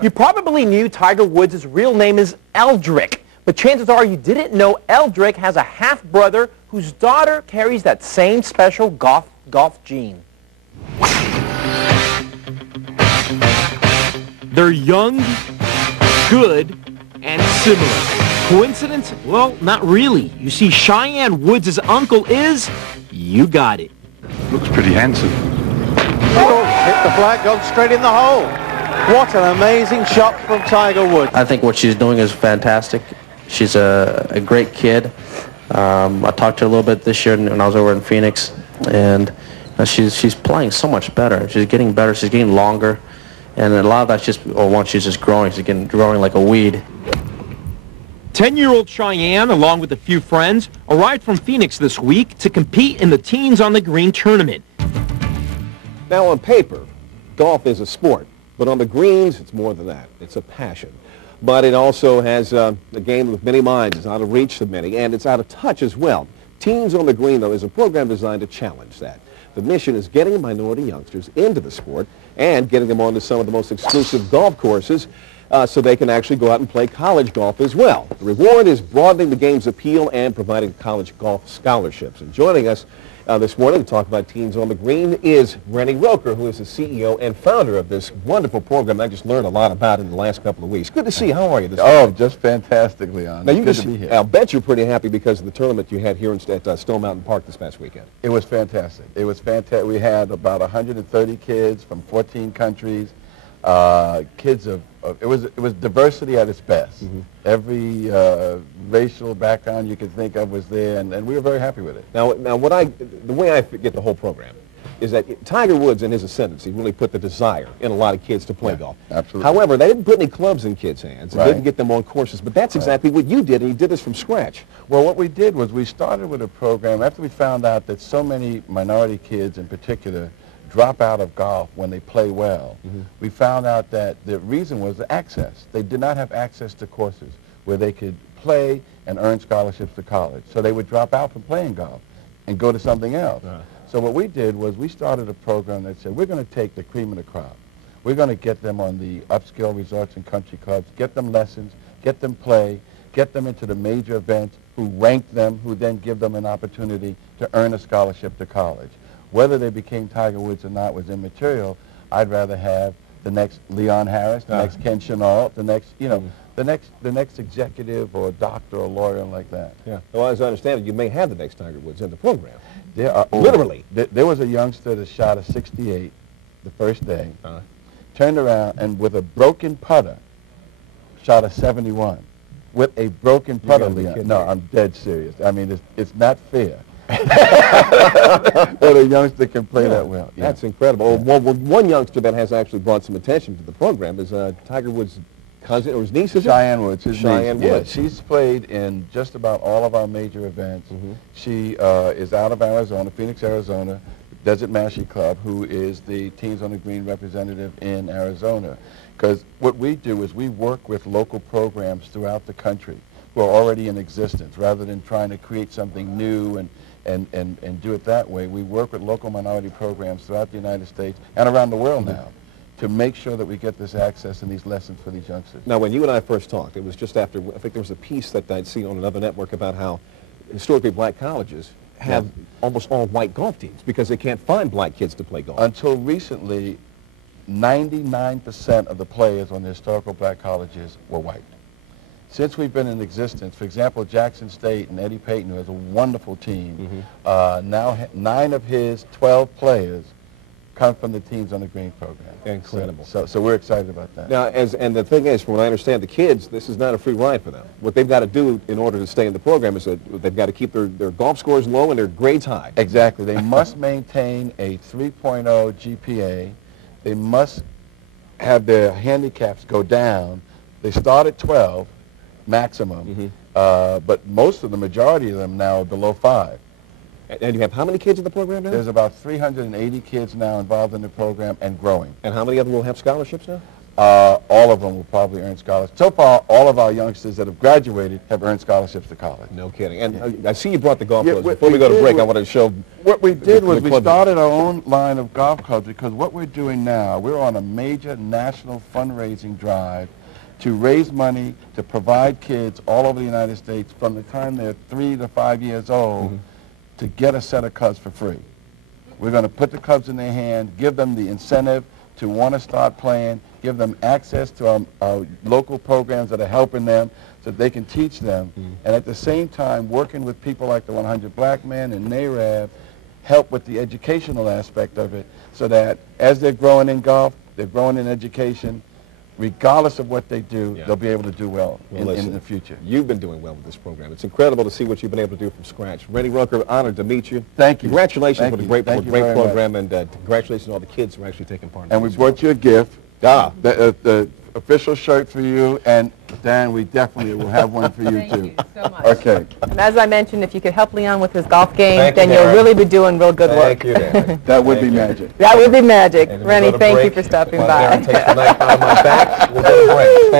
You probably knew Tiger Woods' real name is Eldrick, but chances are you didn't know Eldrick has a half-brother whose daughter carries that same special golf gene. They're young, good, and similar. Coincidence? Well, not really. You see, Cheyenne Woods' uncle is, you got it. Looks pretty handsome. Oh, hit the flag, gone straight in the hole. What an amazing shot from Tiger Woods. I think what she's doing is fantastic. She's a great kid. I talked to her a little bit this year when I was over in Phoenix, and she's playing so much better. She's getting better. She's getting longer, and a lot of that's just, she's just growing. She's growing like a weed. 10-year-old Cheyenne, along with a few friends, arrived from Phoenix this week to compete in the Teens on the Green tournament. Now, on paper, golf is a sport, but on the greens, it's more than that. It's a passion. But it also has a game with many minds. It's out of reach of many, and it's out of touch as well. Teens on the Green, though, is a program designed to challenge that. The mission is getting minority youngsters into the sport and getting them onto some of the most exclusive golf courses so they can actually go out and play college golf as well. The reward is broadening the game's appeal and providing college golf scholarships. And joining us this morning to talk about Teens on the Green is Renny Roker, who is the CEO and founder of this wonderful program I just learned a lot about in the last couple of weeks. Good to see you. How are you this morning? Oh, just fantastic, Leon. Now, good to be here. I'll bet you're pretty happy because of the tournament you had here at Stone Mountain Park this past weekend. It was fantastic. It was fantastic. We had about 130 kids from 14 countries. Kids it was diversity at its best. Mm-hmm. Every racial background you could think of was there, and we were very happy with it. Now, the way I get the whole program is that Tiger Woods and his ascendancy really put the desire in a lot of kids to play golf. Absolutely. However, they didn't put any clubs in kids' hands. They didn't get them on courses, but that's exactly what you did, and you did this from scratch. Well, what we did was we started with a program after we found out that so many minority kids in particular drop out of golf when they play well. Mm-hmm. We found out that the reason was the access. They did not have access to courses where they could play and earn scholarships to college. So they would drop out from playing golf and go to something else. So what we did was we started a program that said, we're going to take the cream of the crop. We're going to get them on the upscale resorts and country clubs, get them lessons, get them play, get them into the major events, who rank them, who then give them an opportunity to earn a scholarship to college. Whether they became Tiger Woods or not was immaterial. I'd rather have the next Leon Harris, the next Ken Chenault, the next, the next executive or doctor or lawyer like that. Yeah. Well, as I understand it, you may have the next Tiger Woods in the program. There are, literally. There was a youngster that shot a 68 the first day, turned around and with a broken putter shot a 71. With a broken putter, Leon. No, I'm dead serious. I mean, it's not fair. That a youngster can play that well. Yeah. That's incredible. Well, one youngster that has actually brought some attention to the program is Tiger Woods' cousin or his niece, is it? Cheyenne Woods. Cheyenne Woods. Yeah, she's played in just about all of our major events. Mm-hmm. She is out of Arizona, Phoenix, Arizona, Desert Massey Club, who is the Teens on the Green representative in Arizona. Because what we do is we work with local programs throughout the country who are already in existence, rather than trying to create something new and do it that way. We work with local minority programs throughout the United States and around the world now to make sure that we get this access and these lessons for these youngsters. Now, when you and I first talked, it was just after, I think there was a piece that I'd seen on another network about how historically black colleges have almost all white golf teams because they can't find black kids to play golf. Until recently, 99% of the players on the historical black colleges were white. Since we've been in existence, for example, Jackson State and Eddie Payton, who has a wonderful team, now 9 of his 12 players come from the Teens on the Green program. Incredible. So we're excited about that. Now, and the thing is, from what I understand, the kids, this is not a free ride for them. What they've got to do in order to stay in the program is that they've got to keep their golf scores low and their grades high. Exactly. They must maintain a 3.0 GPA. They must have their handicaps go down. They start at 12. Maximum, but the majority of them now are below 5. And you have how many kids in the program now? There's about 380 kids now involved in the program and growing. And how many of them will have scholarships now? all of them will probably earn scholarships. So far, all of our youngsters that have graduated have earned scholarships to college. No kidding. And I see you brought the golf Yeah, clubs. what Before we we go to did break, was- I want to show... What we did was we club- started our own line of golf clubs because what we're doing now, we're on a major national fundraising drive to raise money to provide kids all over the United States from the time they're 3 to 5 years old to get a set of clubs for free. We're going to put the clubs in their hand, give them the incentive to want to start playing, give them access to our local programs that are helping them so that they can teach them, and at the same time working with people like the 100 Black Men and NARAB, help with the educational aspect of it so that as they're growing in golf, they're growing in education, regardless of what they do, they'll be able to do well in the future. You've been doing well with this program. It's incredible to see what you've been able to do from scratch. Renny Roker, honored to meet you. Thank you. Congratulations Thank for you. the great, Thank you great very program, and congratulations to all the kids who are actually taking part in And we this. brought you a gift, Ah, the official shirt for you, and Dan, we definitely will have one for you Thank too. you so much. Okay. And as I mentioned, if you could help Leon with his golf game, Thank you, then you'll Darren. really be doing real good thank work. you, Dan. That would be magic. That would be magic. And then we'll Renny, go to thank you break. for stopping While by. Darren takes the knife out of my back, we'll go to break. Thank